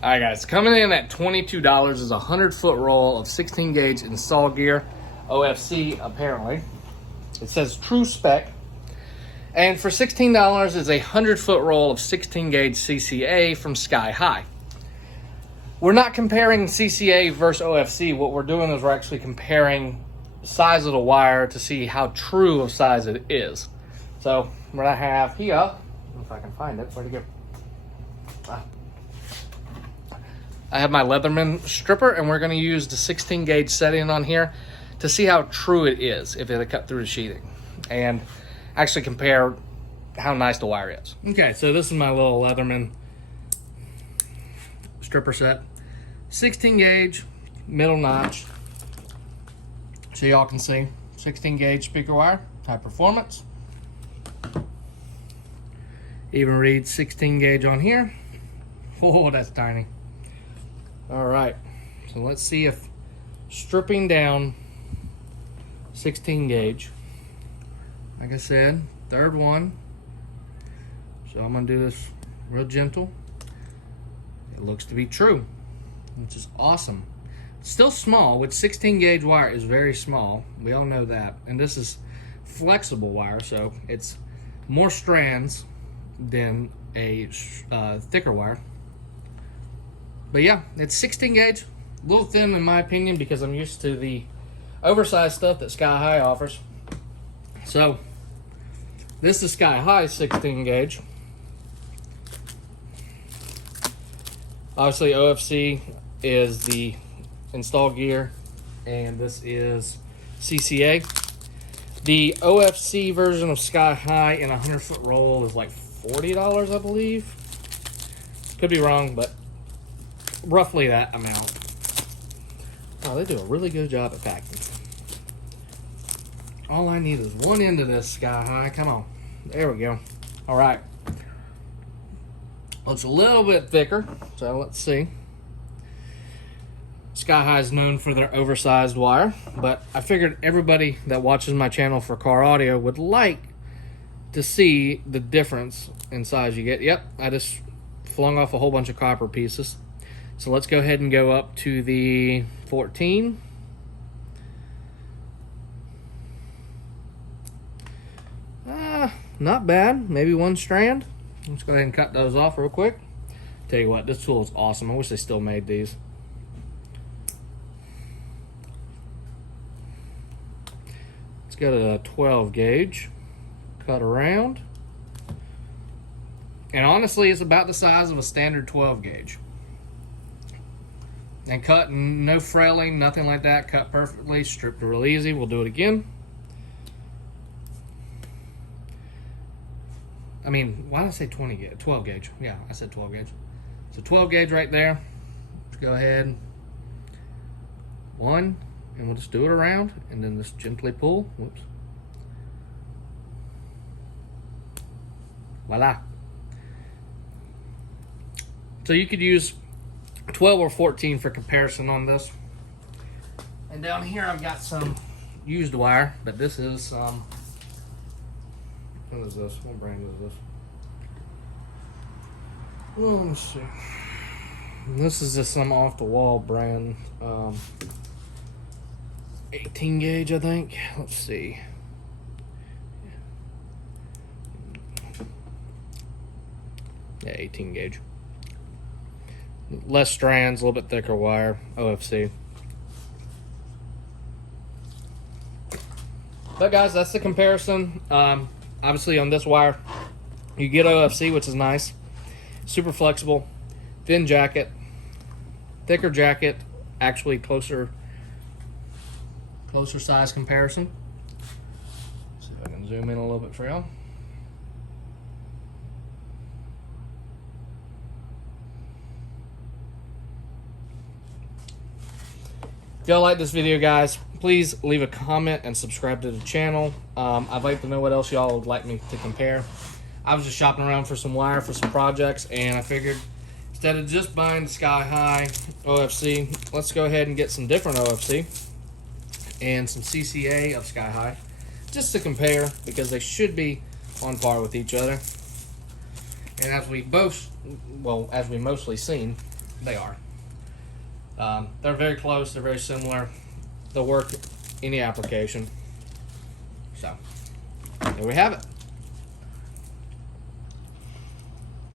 All right, guys, coming in at $22 is a 100-foot roll of 16 gauge install gear, OFC apparently. It says true spec. And for $16 is a 100-foot roll of 16 gauge CCA from Sky High. We're not comparing CCA versus OFC. What we're doing is we're actually comparing the size of the wire to see how true of size it is. So what I have here, if I can find it, where'd it go? I have my Leatherman stripper, and we're going to use the 16 gauge setting on here to see how true it is if it'll cut through the sheeting, and actually compare how nice the wire is. Okay, so this is my little Leatherman stripper set. 16 gauge, middle notch, so y'all can see. 16 gauge speaker wire, high performance. Even reads 16 gauge on here. Oh, that's tiny. All right, so let's see if stripping down 16 gauge, like I said, third one. So I'm gonna do this real gentle. It looks to be true, which is awesome. Still small, with 16 gauge wire is very small. We all know that. And this is flexible wire, so it's more strands than a thicker wire. But yeah, it's 16 gauge, a little thin in my opinion because I'm used to the oversized stuff that Sky High offers. So this is Sky High 16 gauge. Obviously OFC is the install gear, and this is CCA. The OFC version of Sky High in a 100-foot roll is like $40, I believe. Could be wrong, but roughly that amount. Oh, they do a really good job at packing. All I need is one end of this Sky High. Come on. There we go. All right. Well, it's a little bit thicker, so let's see. Sky High is known for their oversized wire, but I figured everybody that watches my channel for car audio would like to see the difference in size you get. Yep, I just flung off a whole bunch of copper pieces. So let's go ahead and go up to the 14. Not bad. Maybe one strand. Let's go ahead and cut those off real quick. Tell you what, this tool is awesome. I wish they still made these. Let's go to the 12 gauge. Cut around. And honestly, it's about the size of a standard 12 gauge. And cut, no frailing, nothing like that. Cut perfectly, stripped real easy. We'll do it again. I mean, why did I say 20 gauge? 12 gauge. Yeah, I said 12 gauge. So 12 gauge right there. Let's go ahead. One, and we'll just do it around, and then just gently pull. Whoops. Voila. So you could use 12 or 14 for comparison on this. And down here I've got some used wire, but this is what is this? What brand is this? Well, let me see. This is just some off the wall brand. 18 gauge, I think. Let's see. Yeah, 18 gauge. Less strands, a little bit thicker wire, OFC. But guys, that's the comparison. Obviously on this wire, you get OFC, which is nice. Super flexible, thin jacket, thicker jacket, actually closer size comparison. See if I can zoom in a little bit for y'all. If y'all like this video, guys, please leave a comment and subscribe to the channel. I'd like to know what else y'all would like me to compare. I was just shopping around for some wire for some projects, and I figured instead of just buying the Sky High OFC, let's go ahead and get some different OFC and some CCA of Sky High, just to compare, because they should be on par with each other. And as we mostly seen, They are. They're very close. They're very similar. They'll work any application. So, there we have it.